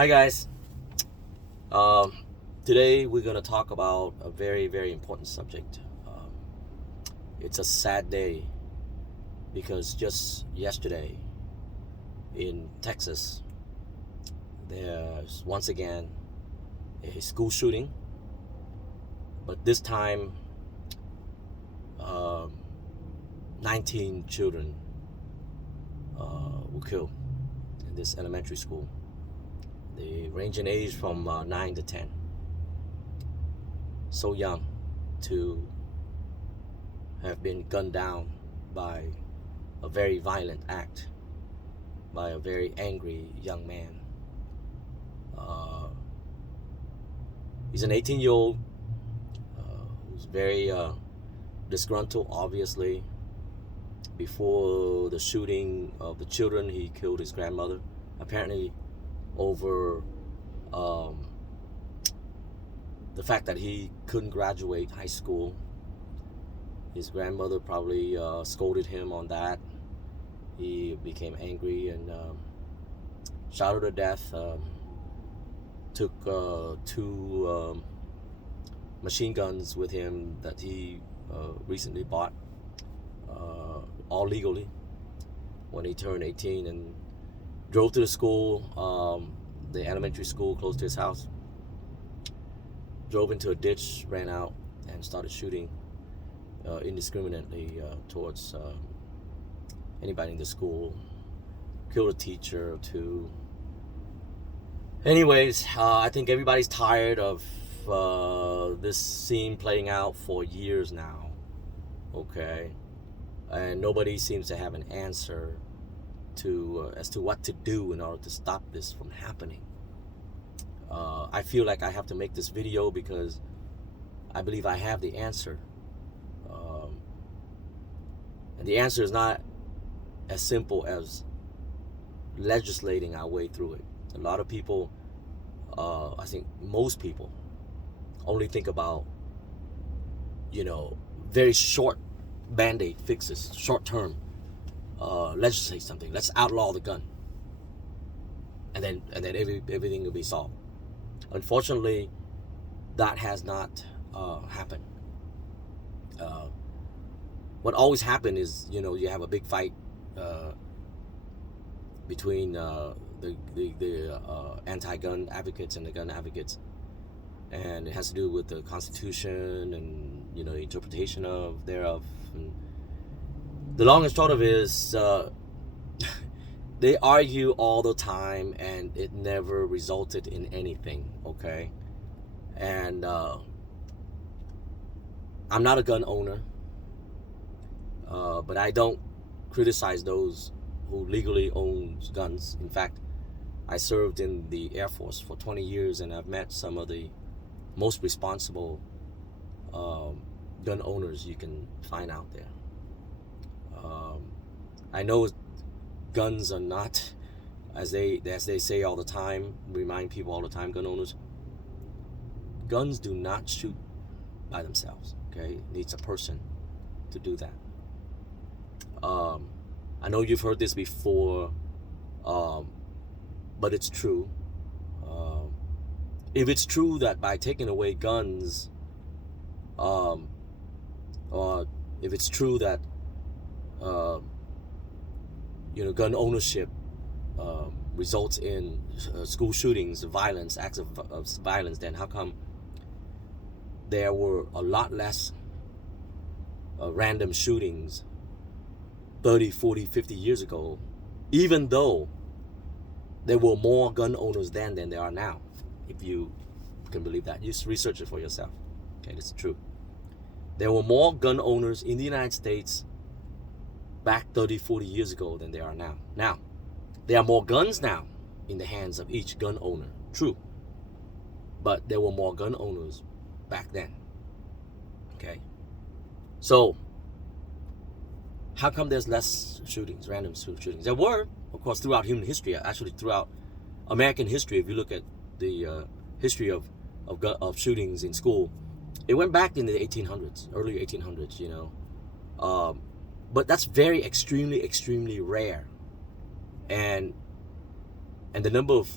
Hi guys. Um, Today we're gonna talk about a very very important subject. It's a sad day because just yesterday in Texas there's once again a school shooting, but this time um, 19 children were killed in this elementary school. They range in age from 9 to 10. So young to have been gunned down by a very violent act by a very angry young man. Uh, he's an 18-year-old who's very disgruntled, obviously. Before the shooting of the children, he killed his grandmother, apparently over um, the fact that he couldn't graduate high school. His grandmother probably scolded him on that. He became angry and shot her to death. Took two machine guns with him that he recently bought, all legally, when he turned 18, and drove to the school, the elementary school close to his house. Drove into a ditch, ran out, and started shooting indiscriminately towards anybody in the school. Killed a teacher or two. Anyways, I think everybody's tired of this scene playing out for years now. Okay, and nobody seems to have an answer to as to what to do in order to stop this from happening. I feel like I have to make this video because I believe I have the answer. And the answer is not as simple as legislating our way through it. A lot of people, I think most people, only think about, very short band-aid fixes, short term. Legislate something. Let's outlaw the gun, and then everything will be solved. Unfortunately, that has not happened. What always happens is, you have a big fight between the anti-gun advocates and the gun advocates, and it has to do with the Constitution and the interpretation thereof. And the long and short of it is, they argue all the time, and it never resulted in anything. Okay, and I'm not a gun owner, but I don't criticize those who legally owns guns. In fact, I served in the Air Force for 20 years, and I've met some of the most responsible gun owners you can find out there. I know guns are not, as they say all the time, remind people all the time, gun owners, guns do not shoot by themselves. Okay, it needs a person to do that. I know you've heard this before, but it's true. If it's true that by taking away guns, or if it's true that gun ownership results in school shootings, violence, acts of violence, then how come there were a lot less random shootings 30, 40, 50 years ago, even though there were more gun owners then than there are now? If you can believe that, just research it for yourself. Okay, this is true. There were more gun owners in the United States back 30, 40 years ago than there are now. Now, there are more guns now in the hands of each gun owner. True. But there were more gun owners back then. Okay. So, how come there's less shootings, random shootings? There were, of course, throughout human history, actually throughout American history. If you look at the history of shootings in school, it went back in the 1800s, early 1800s, but that's very extremely rare. And and the number of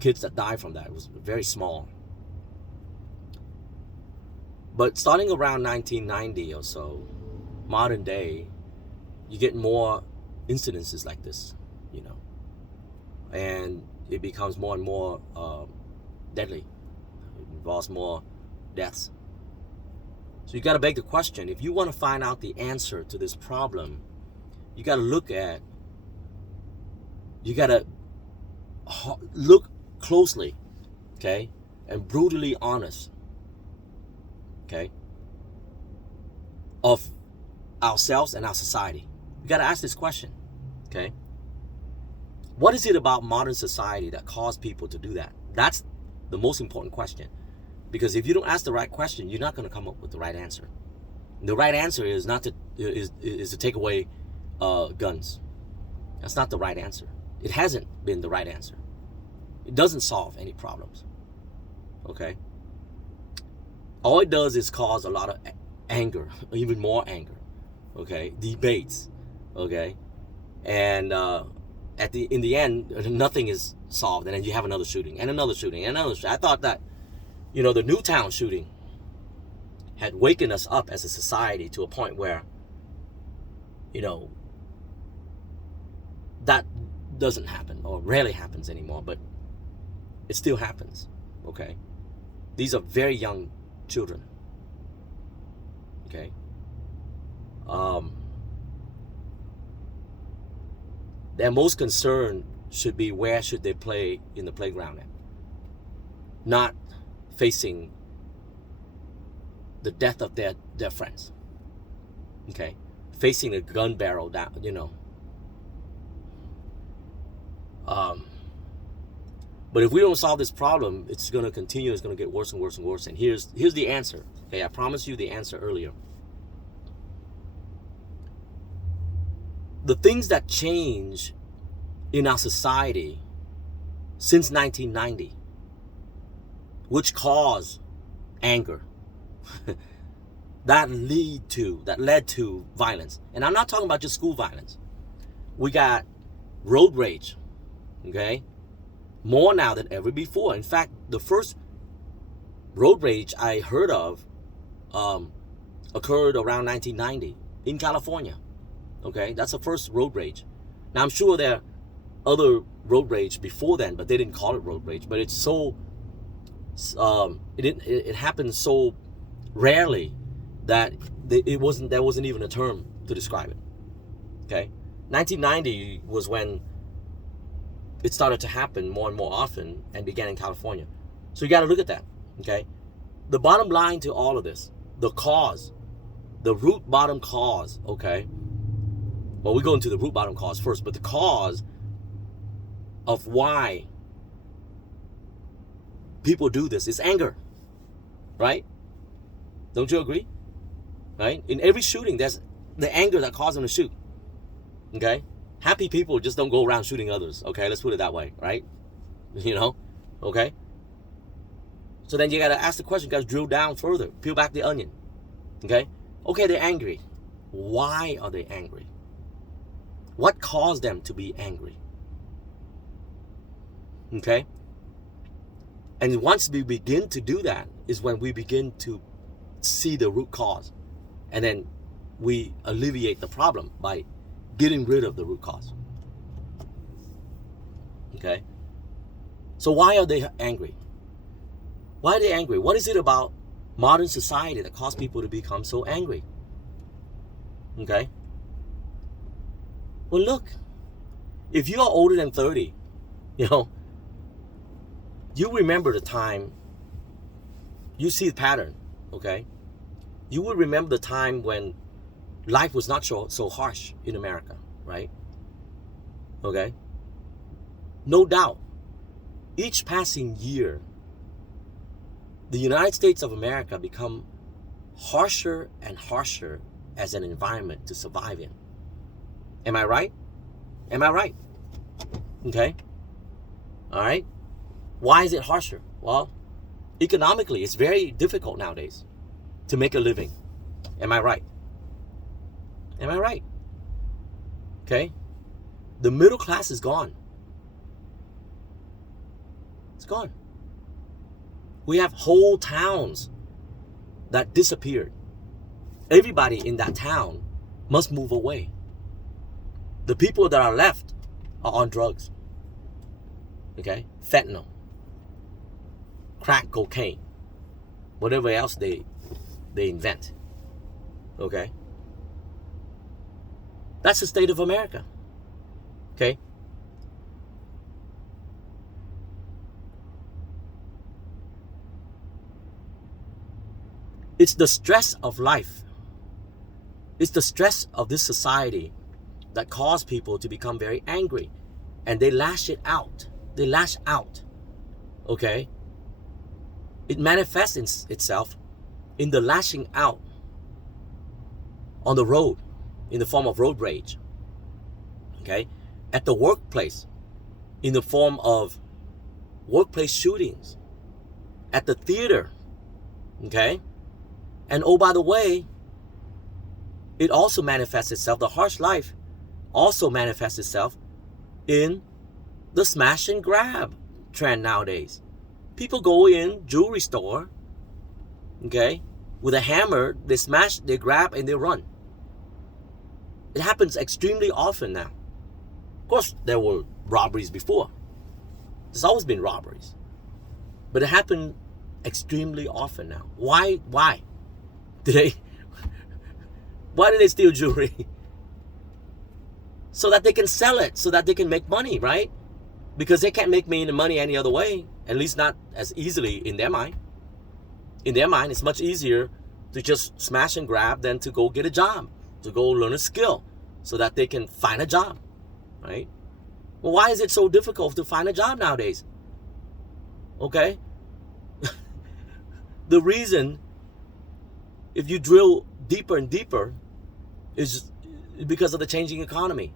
kids that die from that was very small. But starting around 1990 or so, modern day, you get more incidences like this, and it becomes more and more deadly. It involves more deaths. So you got to beg the question, if you want to find out the answer to this problem, you got to look closely, okay, and brutally honest, okay, of ourselves and our society. You got to ask this question, okay? What is it about modern society that caused people to do that? That's the most important question. Because if you don't ask the right question, you're not going to come up with the right answer. The right answer is not to to take away guns. That's not the right answer. It hasn't been the right answer. It doesn't solve any problems. Okay? All it does is cause a lot of anger, even more anger. Okay? Debates. Okay? And in the end, nothing is solved, and then you have another shooting and another shooting and another shooting. I thought that, the Newtown shooting had wakened us up as a society to a point where, that doesn't happen or rarely happens anymore, but it still happens. Okay? These are very young children. Okay? Their most concern should be where should they play in the playground at, not facing the death of their friends. Okay? Facing a gun barrel down, But if we don't solve this problem, it's going to continue. It's going to get worse and worse and worse. And here's the answer. Okay, I promised you the answer earlier. The things that change in our society since 1990, which cause anger, that led to violence. And I'm not talking about just school violence. We got road rage, okay? More now than ever before. In fact, the first road rage I heard of occurred around 1990 in California. Okay, that's the first road rage. Now I'm sure there are other road rage before then, but they didn't call it road rage. But it's so it happened so rarely that there wasn't even a term to describe it. Okay, 1990 was when it started to happen more and more often and began in California. So you got to look at that. Okay, the bottom line to all of this, the cause, the root bottom cause. Okay. Well, we go into the root bottom cause first, but the cause of why people do this is anger, right? Don't you agree? Right? In every shooting, there's the anger that caused them to shoot. Okay? Happy people just don't go around shooting others. Okay? Let's put it that way, right? Okay? So then you got to ask the question, you got to drill down further, peel back the onion. Okay? Okay, they're angry. Why are they angry? What caused them to be angry? Okay? And once we begin to do that is when we begin to see the root cause. And then we alleviate the problem by getting rid of the root cause. Okay? So why are they angry? Why are they angry? What is it about modern society that caused people to become so angry? Okay? Well, look, if you are older than 30, you remember the time, you see the pattern, okay? You will remember the time when life was not so harsh in America, right? Okay? No doubt, each passing year, the United States of America become harsher and harsher as an environment to survive in. Am I right? Am I right? Okay? All right? Why is it harsher? Well, economically, it's very difficult nowadays to make a living. Am I right? Am I right? Okay? The middle class is gone. It's gone. We have whole towns that disappeared. Everybody in that town must move away. The people that are left are on drugs. Okay? Fentanyl, crack cocaine, whatever else they invent. Okay? That's the state of America. Okay? It's the stress of life. It's the stress of this society that cause people to become very angry. And they lash it out. They lash out. Okay? It manifests itself in the lashing out on the road in the form of road rage. Okay? At the workplace in the form of workplace shootings. At the theater. Okay? And oh, by the way, it also manifests itself, the harsh life also manifests itself in the smash and grab trend nowadays. People go in jewelry store, okay, with a hammer, they smash, they grab, and they run. It happens extremely often now. Of course, there were robberies before. There's always been robberies. But it happened extremely often now. Why? Why do they steal jewelry? So that they can sell it, so that they can make money, right? Because they can't make money any other way, at least not as easily in their mind. In their mind, it's much easier to just smash and grab than to go get a job, to go learn a skill, so that they can find a job, right? Well, why is it so difficult to find a job nowadays? Okay? The reason, if you drill deeper and deeper, is because of the changing economy.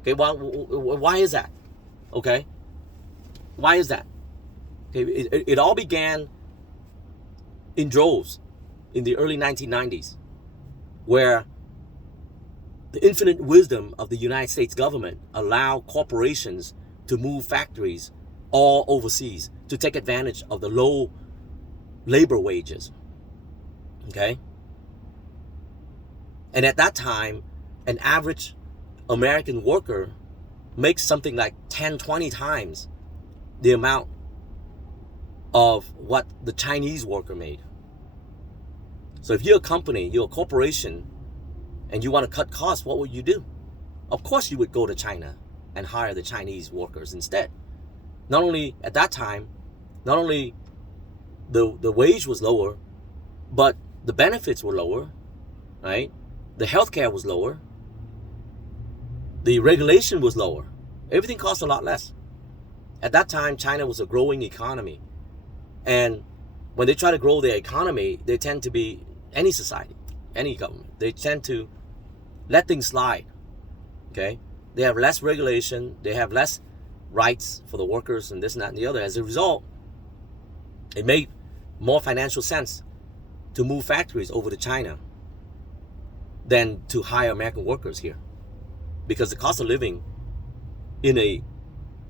Okay, why is that? Okay, why is that? Okay, it all began in droves in the early 1990s, where the infinite wisdom of the United States government allowed corporations to move factories all overseas to take advantage of the low labor wages. Okay? And at that time, an average American worker makes something like 10, 20 times the amount of what the Chinese worker made. So if you're a company, you're a corporation, and you want to cut costs, what would you do? Of course you would go to China and hire the Chinese workers instead. Not only at that time, not only the wage was lower, but the benefits were lower, right? The healthcare was lower. The regulation was lower. Everything cost a lot less. At that time, China was a growing economy. And when they try to grow their economy, they tend to be, any society, any government, they tend to let things slide. Okay? They have less regulation. They have less rights for the workers and this and that and the other. As a result, it made more financial sense to move factories over to China than to hire American workers here, because the cost of living in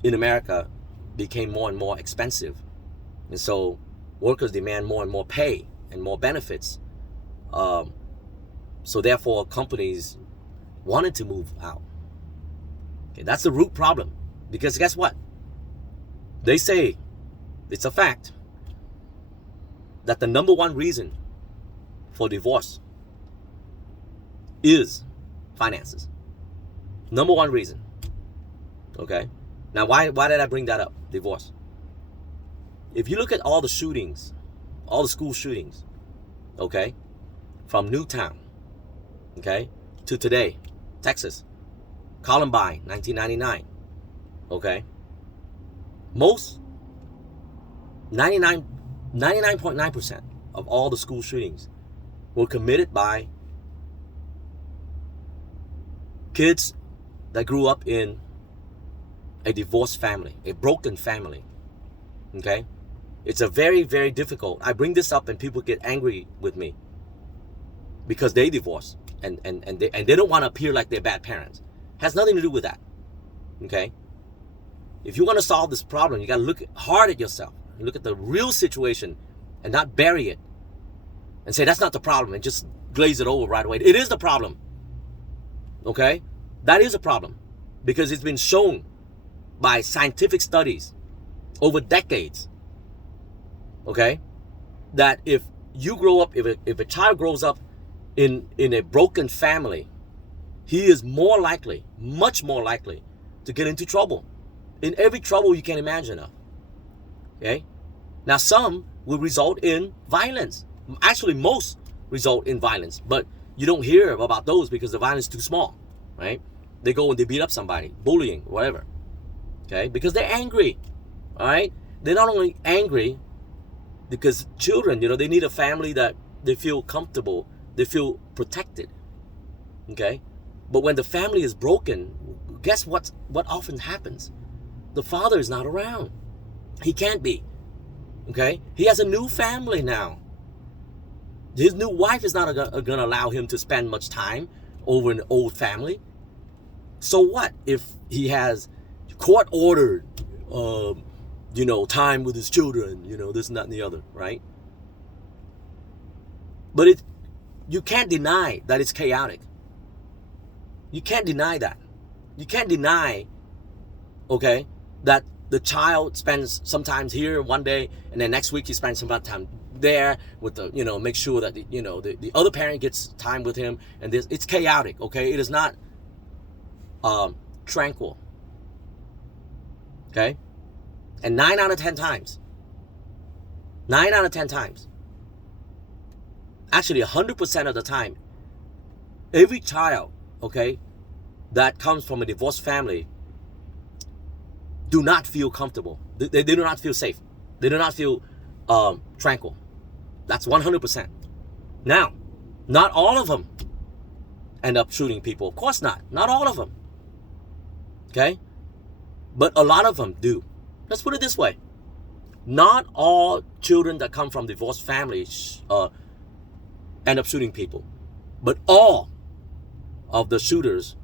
America became more and more expensive, and so workers demand more and more pay and more benefits. So therefore, companies wanted to move out. Okay, that's the root problem, because guess what? They say, it's a fact, that the number one reason for divorce is finances. Number one reason. Okay? Now, why did I bring that up? Divorce. If you look at all the shootings, all the school shootings, okay, from Newtown, okay, to today, Texas, Columbine, 1999, okay, most 99.9% of all the school shootings were committed by kids that grew up in a divorced family, a broken family. Okay? It's a very, very difficult. I bring this up and people get angry with me because they divorce and they don't want to appear like they're bad parents. Has nothing to do with that. Okay? If you want to solve this problem, you got to look hard at yourself. Look at the real situation and not bury it and say that's not the problem and just glaze it over right away. It is the problem. Okay? That is a problem because it's been shown by scientific studies over decades, okay, that if you grow up, if a child grows up in a broken family, he is more likely, much more likely, to get into trouble, in every trouble you can imagine of. Okay? Now some will result in violence. Actually, most result in violence, but you don't hear about those because the violence is too small, right? They go and they beat up somebody, bullying, whatever. Okay? Because they're angry. All right? They're not only angry because children, they need a family that they feel comfortable, they feel protected. Okay? But when the family is broken, guess what often happens? The father is not around. He can't be. Okay? He has a new family now. His new wife is not going to allow him to spend much time over an old family. So what if he has court-ordered, time with his children, this and that and the other, right? But you can't deny that it's chaotic. You can't deny that. You can't deny, okay, that the child spends sometimes here one day and then next week he spends some time there with the, make sure that, the other parent gets time with him, and it's chaotic, okay? It is not tranquil. Okay? And 9 out of 10 times, actually 100% of the time, every child, okay, that comes from a divorced family do not feel comfortable. They do not feel safe. They do not feel tranquil. That's 100%. Now, not all of them end up shooting people. Of course not. Not all of them. Okay? But a lot of them do. Let's put it this way. Not all children that come from divorced families end up shooting people. But all of the shooters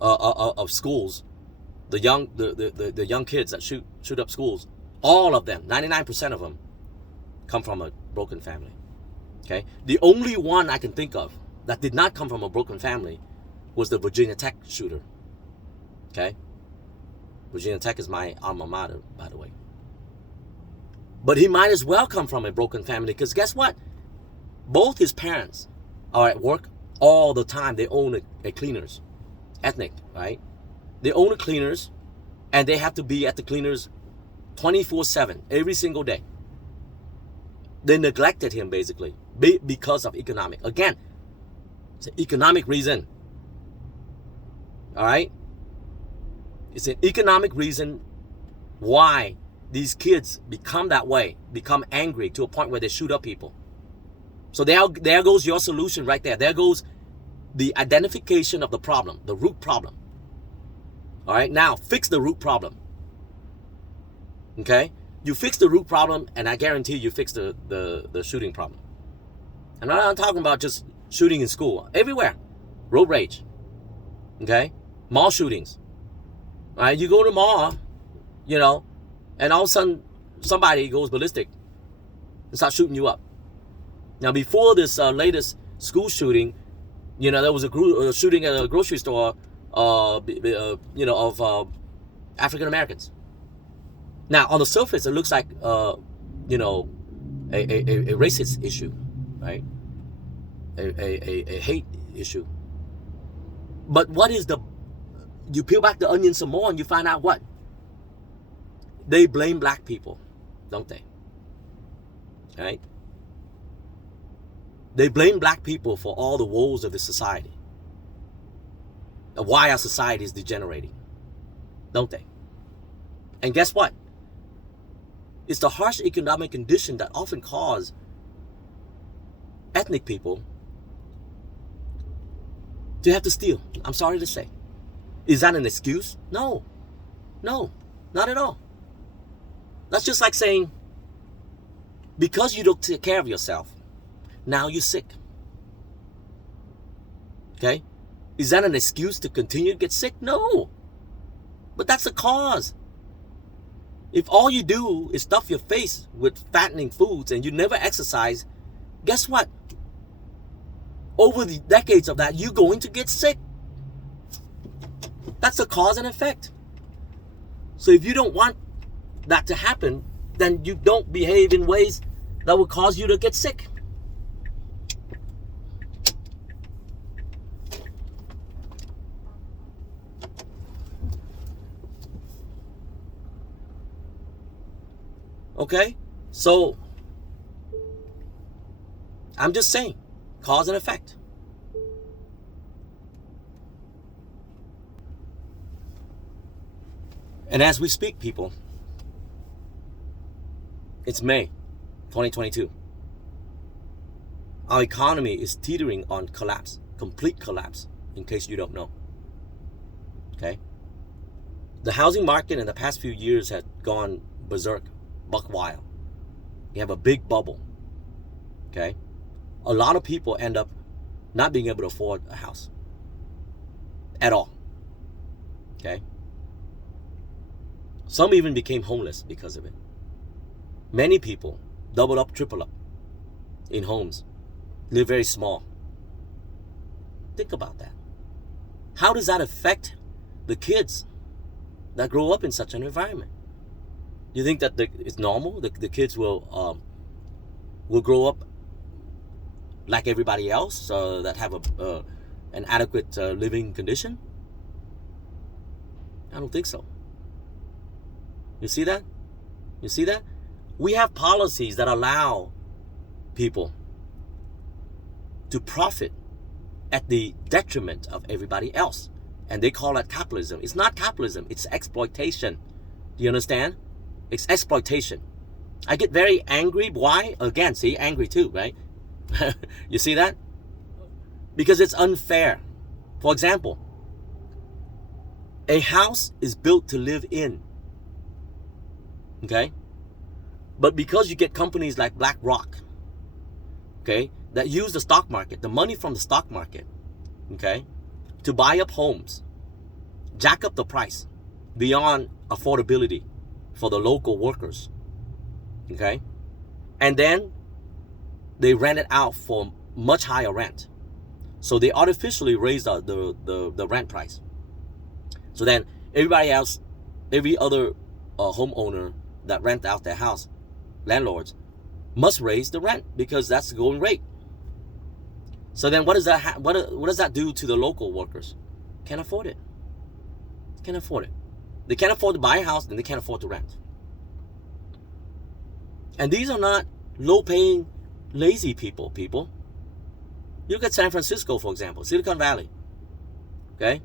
of schools, the young kids that shoot up schools, all of them, 99% of them, come from a broken family. Okay? The only one I can think of that did not come from a broken family was the Virginia Tech shooter. Okay? Virginia Tech is my alma mater, by the way. But he might as well come from a broken family because guess what? Both his parents are at work all the time. They own a cleaners, ethnic, right? They own a cleaners and they have to be at the cleaners 24/7, every single day. They neglected him basically because of economic. Again, it's an economic reason. All right? It's an economic reason why these kids become that way, become angry to a point where they shoot up people. So there goes your solution right there. There goes the identification of the problem, the root problem. All right? Now, fix the root problem. Okay? You fix the root problem, and I guarantee you fix the shooting problem. I'm not talking about just shooting in school. Everywhere. Road rage. Okay? Mall shootings. All right? You go to the mall, and all of a sudden, somebody goes ballistic and starts shooting you up. Now, before this latest school shooting, there was a shooting at a grocery store, of African Americans. Now, on the surface, it looks like, a racist issue, right? A hate issue. But you peel back the onion some more and you find out what? They blame black people, don't they? Right? They blame black people for all the woes of the society. And why our society is degenerating. Don't they? And guess what? It's the harsh economic condition that often cause ethnic people to have to steal. I'm sorry to say. Is that an excuse? No. No, not at all. That's just like saying, because you don't take care of yourself, now you're sick. Okay? Is that an excuse to continue to get sick? No. But that's the cause. If all you do is stuff your face with fattening foods and you never exercise, guess what? Over the decades of that, you're going to get sick. That's the cause and effect. So if you don't want that to happen, then you don't behave in ways that will cause you to get sick. Okay? So, I'm just saying, cause and effect. And as we speak, people, it's May 2022. Our economy is teetering on collapse, complete collapse, in case you don't know. Okay? The housing market in the past few years has gone berserk, buck wild. You have a big bubble. Okay? A lot of people end up not being able to afford a house at all. Okay? Some even became homeless because of it. Many people double up, triple up in homes, live very small. Think about that. How does that affect the kids that grow up in such an environment? You think that it's normal? The kids will grow up like everybody else that have an adequate living condition? I don't think so. You see that? You see that? We have policies that allow people to profit at the detriment of everybody else. And they call it capitalism. It's not capitalism, it's exploitation. Do you understand? It's exploitation. I get very angry. Why? Again, see, angry too, right? You see that? Because it's unfair. For example, a house is built to live in. Okay? But because you get companies like BlackRock, okay, that use the stock market, the money from the stock market, okay, to buy up homes, jack up the price beyond affordability for the local workers, okay, and then they rent it out for much higher rent. So they artificially raise the rent price. So then everybody else, every other homeowner that rent out their house, landlords, must raise the rent because that's the going rate. So then what does that what does that do to the local workers? Can't afford it. Can't afford it. They can't afford to buy a house, and they can't afford to rent. And these are not low-paying, lazy people. You look at San Francisco, for example, Silicon Valley. Okay?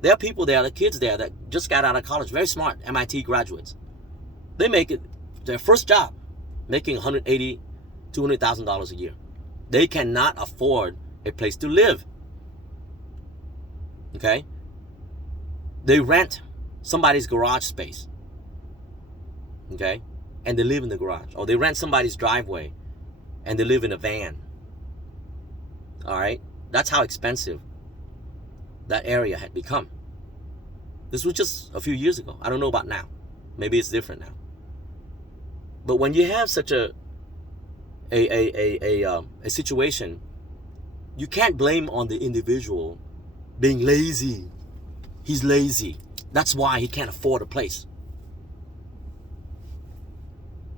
There are people there, the kids there that just got out of college, very smart, MIT graduates. They make it their first job, making $180,000, $200,000 a year. They cannot afford a place to live. Okay? They rent somebody's garage space. Okay? And they live in the garage. Or they rent somebody's driveway and they live in a van. All right? That's how expensive that area had become. This was just a few years ago. I don't know about now. Maybe it's different now. But when you have such a situation, you can't blame on the individual being lazy. He's lazy. That's why he can't afford a place.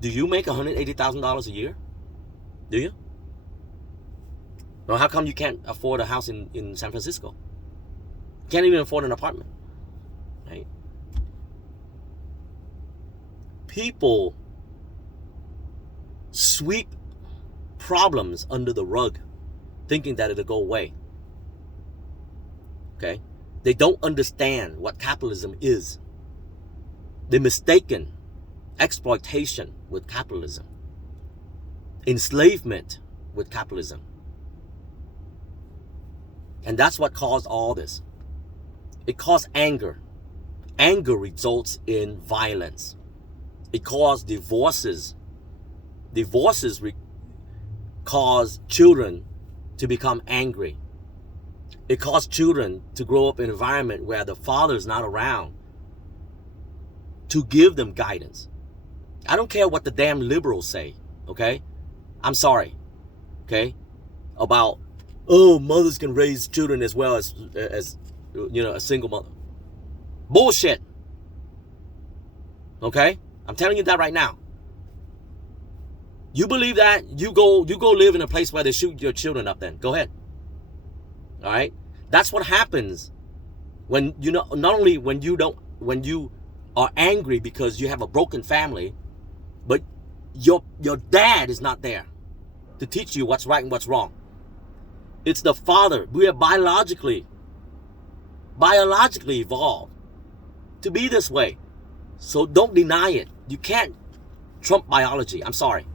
Do you make $180,000 a year? Do you? Well, how come you can't afford a house in San Francisco? Can't even afford an apartment. Right? People sweep problems under the rug thinking that it'll go away. Okay? They don't understand what capitalism is. They're mistaken exploitation with capitalism, enslavement with capitalism. And that's what caused all this. It caused anger. Anger results in violence. It caused divorces. Divorces cause children to become angry. It causes children to grow up in an environment where the father is not around to give them guidance. I don't care what the damn liberals say, okay? I'm sorry, okay? About, oh, mothers can raise children as well as a single mother. Bullshit. Okay? I'm telling you that right now. You believe that? You go live in a place where they shoot your children up then. Go ahead. All right? That's what happens when not only when you are angry because you have a broken family, but your dad is not there to teach you what's right and what's wrong. It's the father. We are biologically evolved to be this way. So don't deny it. You can't trump biology. I'm sorry.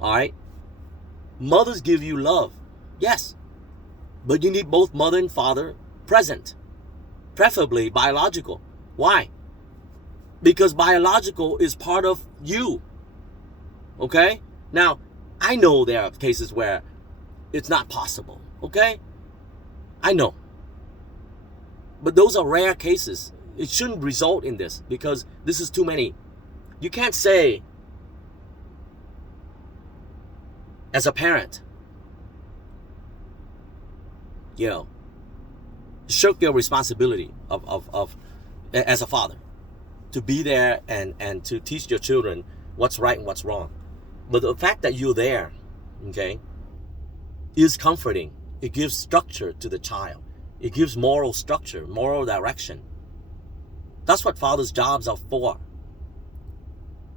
All right? Mothers give you love. Yes. But you need both mother and father present. Preferably biological. Why? Because biological is part of you. Okay? Now, I know there are cases where it's not possible. Okay? I know. But those are rare cases. It shouldn't result in this because this is too many. You can't say, as a parent, shirk your responsibility of as a father to be there and to teach your children what's right and what's wrong. But the fact that you're there, okay, is comforting. It gives structure to the child. It gives moral structure, moral direction. That's what fathers' jobs are for.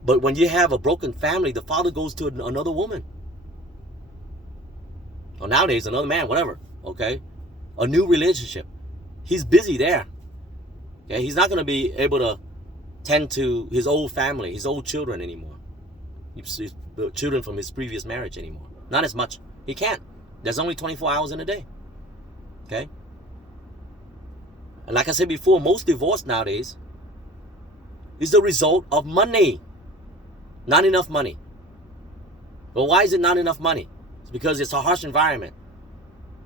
But when you have a broken family, the father goes to another woman. Or nowadays, another man, whatever, okay? A new relationship. He's busy there. Okay? He's not going to be able to tend to his old family, his old children anymore. His children from his previous marriage anymore. Not as much. He can't. There's only 24 hours in a day. Okay? And like I said before, most divorce nowadays is the result of money. Not enough money. Well, why is it not enough money? It's because it's a harsh environment.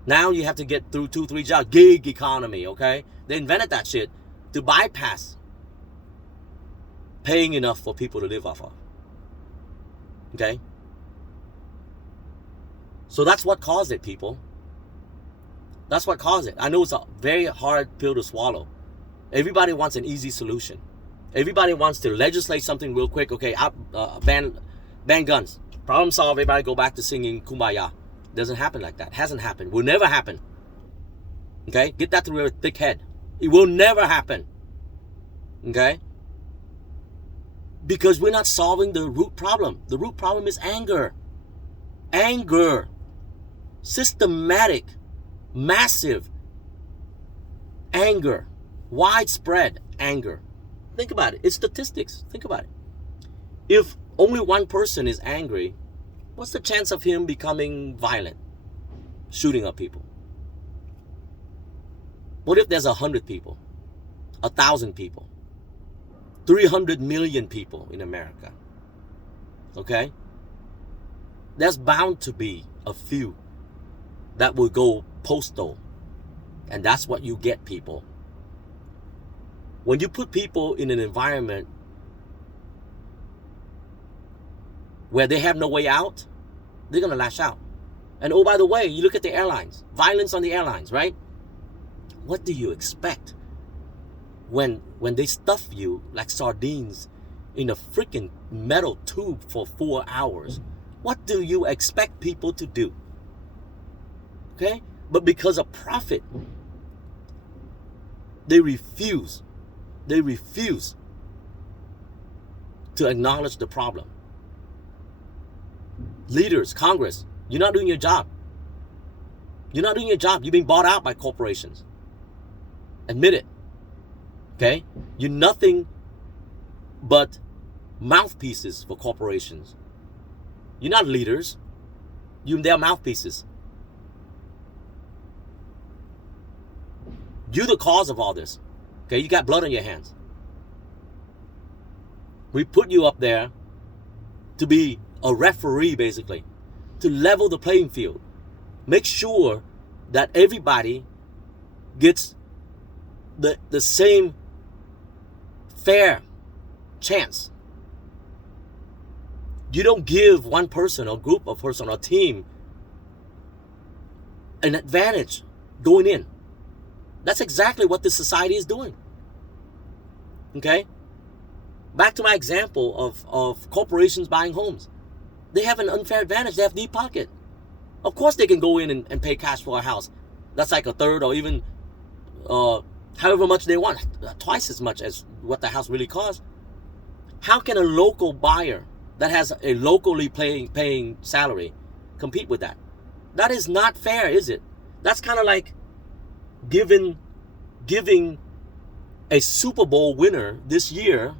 Now you have to get through 2-3 jobs. Gig economy, okay? They invented that shit to bypass paying enough for people to live off of. Okay? So that's what caused it, people. That's what caused it. I know it's a very hard pill to swallow. Everybody wants an easy solution. Everybody wants to legislate something real quick. Okay, ban guns. Problem solved. Everybody go back to singing Kumbaya. Doesn't happen like that. Hasn't happened. Will never happen. Okay? Get that through your thick head. It will never happen. Okay? Because we're not solving the root problem. The root problem is anger. Anger. Systematic. Massive anger. Widespread anger. Think about it. It's statistics. Think about it. If only one person is angry, what's the chance of him becoming violent? Shooting up people? What if there's 100 people? 1,000 people? 300 million people in America? Okay? There's bound to be a few that will go postal. And that's what you get, people. When you put people in an environment where they have no way out, they're going to lash out. And oh, by the way, you look at the airlines. Violence on the airlines, right? What do you expect when they stuff you like sardines in a freaking metal tube for 4 hours? What do you expect people to do? Okay? But because of profit, they refuse to acknowledge the problem. Leaders, Congress, you're not doing your job. You're not doing your job. You're being bought out by corporations. Admit it. Okay? You're nothing but mouthpieces for corporations. You're not leaders. They're mouthpieces. You're the cause of all this. Okay? You got blood on your hands. We put you up there to be a referee, basically, to level the playing field. Make sure that everybody gets the same fair chance. You don't give one person or group of person or team an advantage going in. That's exactly what this society is doing. Okay? Back to my example of corporations buying homes. They have an unfair advantage. They have deep pocket. Of course they can go in and pay cash for a house. That's like a third or even however much they want. Twice as much as what the house really costs. How can a local buyer that has a locally paying salary compete with that? That is not fair, is it? That's kind of like giving a Super Bowl winner this year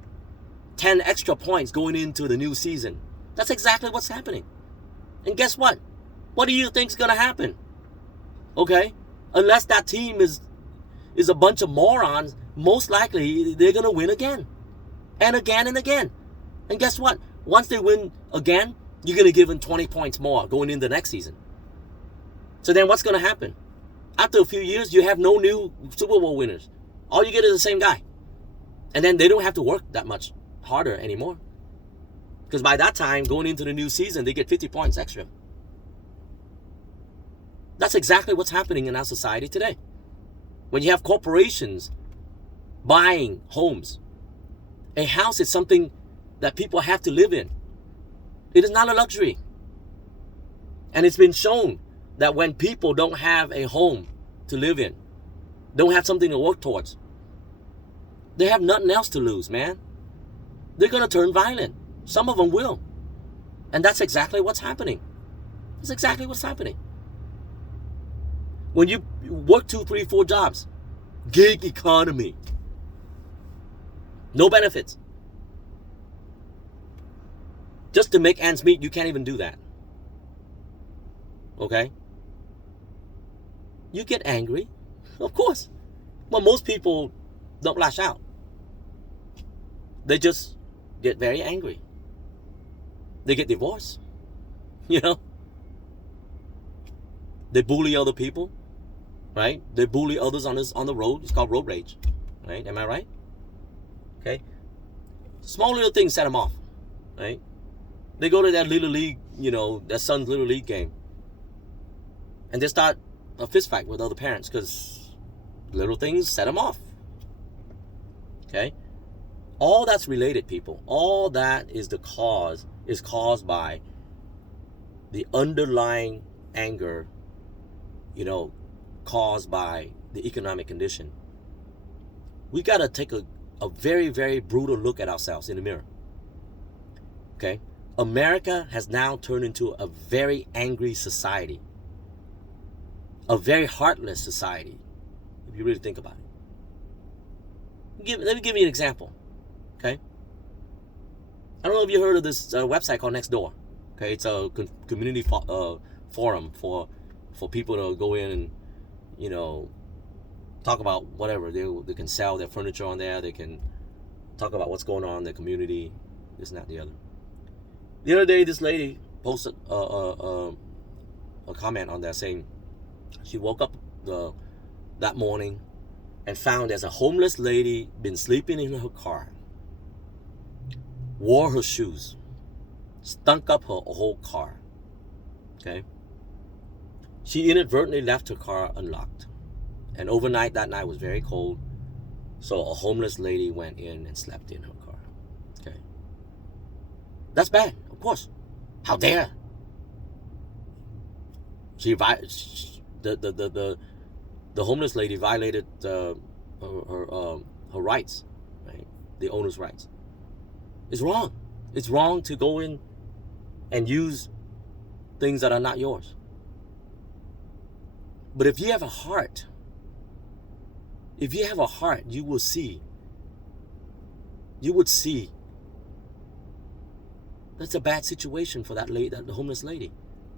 10 extra points going into the new season. That's exactly what's happening. And guess what? What do you think is going to happen? Okay? Unless that team is a bunch of morons, most likely they're going to win again. And again and again. And guess what? Once they win again, you're going to give them 20 points more going into the next season. So then what's going to happen? After a few years, you have no new Super Bowl winners. All you get is the same guy. And then they don't have to work that much harder anymore. Because by that time, going into the new season, they get 50 points extra. That's exactly what's happening in our society today. When you have corporations buying homes, a house is something that people have to live in. It is not a luxury. And it's been shown that when people don't have a home to live in, don't have something to work towards, they have nothing else to lose, man. They're going to turn violent. Some of them will. And that's exactly what's happening. That's exactly what's happening. When you work 2, 3, 4 jobs, gig economy, no benefits. Just to make ends meet, you can't even do that. Okay? You get angry, of course. But most people don't lash out. They just get very angry. They get divorced. You know? They bully other people. Right? They bully others on the road. It's called road rage. Right? Am I right? Okay? Small little things set them off. Right? They go to that little league, their son's little league game. And they start a fist fight with other parents because little things set them off. Okay? All that's related, people. All that is caused by the underlying anger, caused by the economic condition. We got to take a very, very brutal look at ourselves in the mirror. Okay? America has now turned into a very angry society. A very heartless society, if you really think about it. Let me give you an example. Okay? I don't know if you heard of this website called Nextdoor. Okay? It's a community forum for people to go in and, talk about whatever. They can sell their furniture on there. They can talk about what's going on in their community, this and that, the other. The other day, this lady posted a comment on there saying she woke up that morning and found there's a homeless lady been sleeping in her car, wore her shoes, stunk up her whole car. Okay? She inadvertently left her car unlocked. And overnight, that night was very cold. So a homeless lady went in and slept in her car. Okay? That's bad, of course. How dare? The homeless lady violated her rights, right? The owner's rights. It's wrong. It's wrong to go in and use things that are not yours. But if you have a heart, you will see. You would see that's a bad situation for that homeless lady.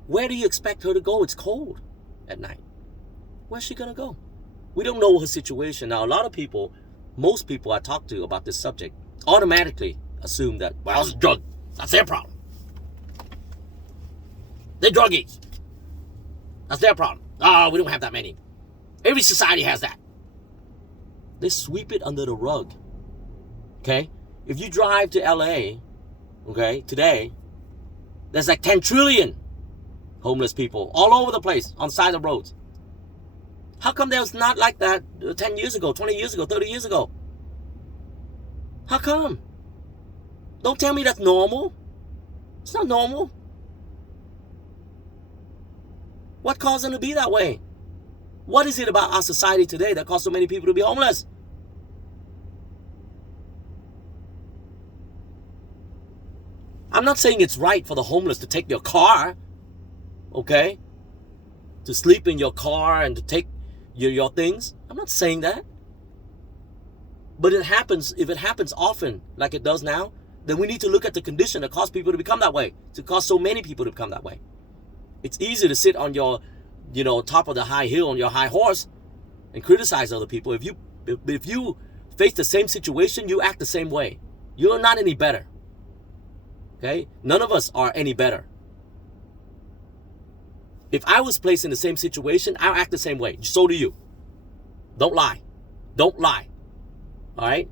Where do you expect her to go? It's cold at night. Where's she gonna go? We don't know her situation. Now, most people I talk to about this subject automatically assume that, well, it's drug. That's their problem. They're druggies. That's their problem. Oh, we don't have that many. Every society has that. They sweep it under the rug. Okay? If you drive to LA, okay, today, there's like 10 trillion homeless people all over the place on the side of roads. How come there was not like that 10 years ago, 20 years ago, 30 years ago? How come? Don't tell me that's normal. It's not normal. What caused them to be that way? What is it about our society today that caused so many people to be homeless? I'm not saying it's right for the homeless to take your car, okay? To sleep in your car and to take your things. I'm not saying that. But it happens, if it happens often, like it does now, then we need to look at the condition that caused people to become that way, to cause so many people to become that way. It's easy to sit on your, top of the high hill on your high horse and criticize other people. If you face the same situation, you act the same way. You're not any better. Okay? None of us are any better. If I was placed in the same situation, I'll act the same way. So do you. Don't lie. Don't lie. All right?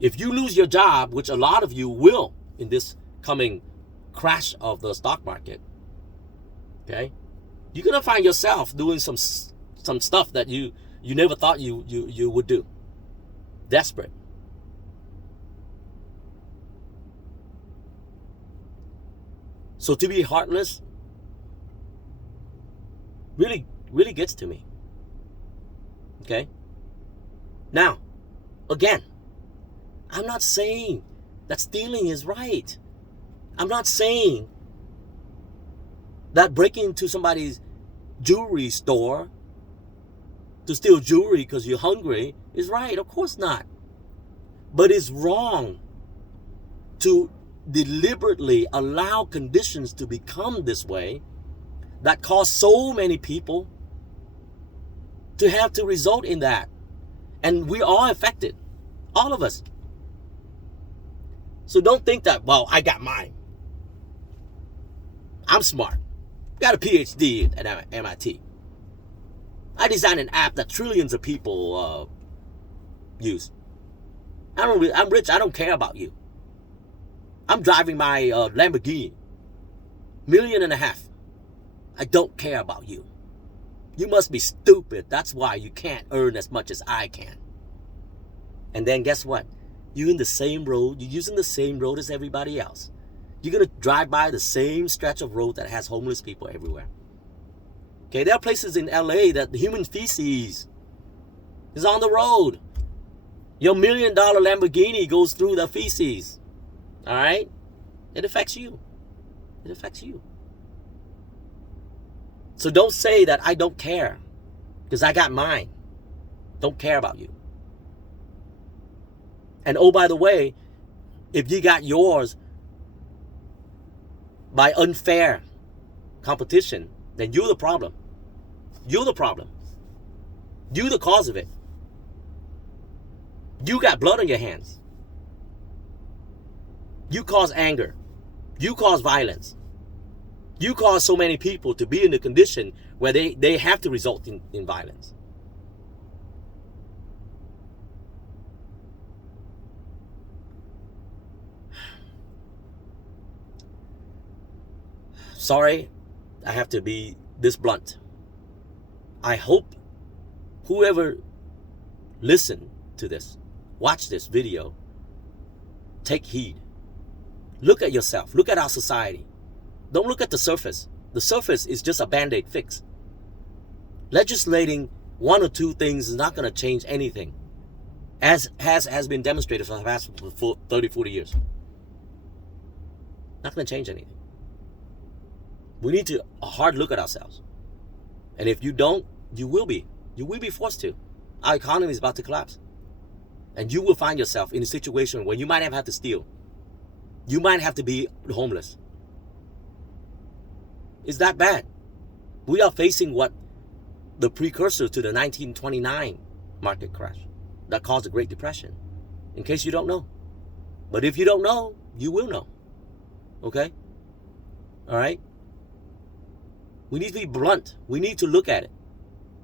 If you lose your job, which a lot of you will in this coming crash of the stock market, okay, you're gonna find yourself doing some stuff that you never thought you would do. Desperate. So to be heartless really, really gets to me. Okay? Now, again, I'm not saying that stealing is right. I'm not saying that breaking into somebody's jewelry store to steal jewelry because you're hungry is right. Of course not. But it's wrong to deliberately allow conditions to become this way that cause so many people to have to result in that. And we're all affected. All of us. So don't think that, well, I got mine. I'm smart. Got a PhD at MIT. I designed an app that trillions of people use. I'm rich. I don't care about you. I'm driving my Lamborghini. $1.5 million. I don't care about you. You must be stupid. That's why you can't earn as much as I can. And then guess what? You're in the same road. You're using the same road as everybody else. You're going to drive by the same stretch of road that has homeless people everywhere. Okay, there are places in LA that the human feces is on the road. Your $1 million Lamborghini goes through the feces. All right? It affects you. It affects you. So don't say that I don't care because I got mine. Don't care about you. And oh, by the way, if you got yours by unfair competition, then you're the problem. You're the problem. You're the cause of it. You got blood on your hands. You cause anger. You cause violence. You cause so many people to be in the condition where they have to result in violence. Sorry, I have to be this blunt. I hope whoever listened to this, watch this video, take heed. Look at yourself. Look at our society. Don't look at the surface. The surface is just a band-aid fix. Legislating one or two things is not going to change anything, as has been demonstrated for the past 30, 40 years. Not going to change anything. We need to a hard look at ourselves. And if you don't, you will be. You will be forced to. Our economy is about to collapse. And you will find yourself in a situation where you might have had to steal. You might have to be homeless. It's that bad. We are facing what the precursor to the 1929 market crash that caused the Great Depression. In case you don't know. But if you don't know, you will know. Okay? All right? We need to be blunt. We need to look at it.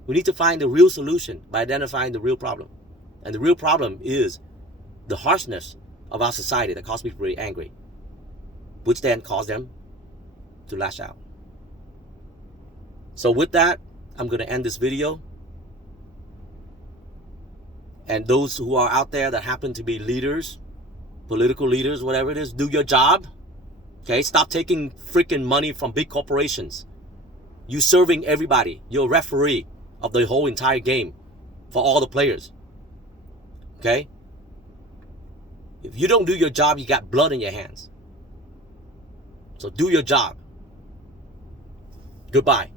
We need to find the real solution by identifying the real problem. And the real problem is the harshness of our society that causes people really angry, which then cause them to lash out. So with that, I'm going to end this video. And those who are out there that happen to be leaders, political leaders, whatever it is, do your job. Okay, stop taking freaking money from big corporations. You serving everybody. You're a referee of the whole entire game for all the players. Okay? If you don't do your job, you got blood in your hands. So do your job. Goodbye.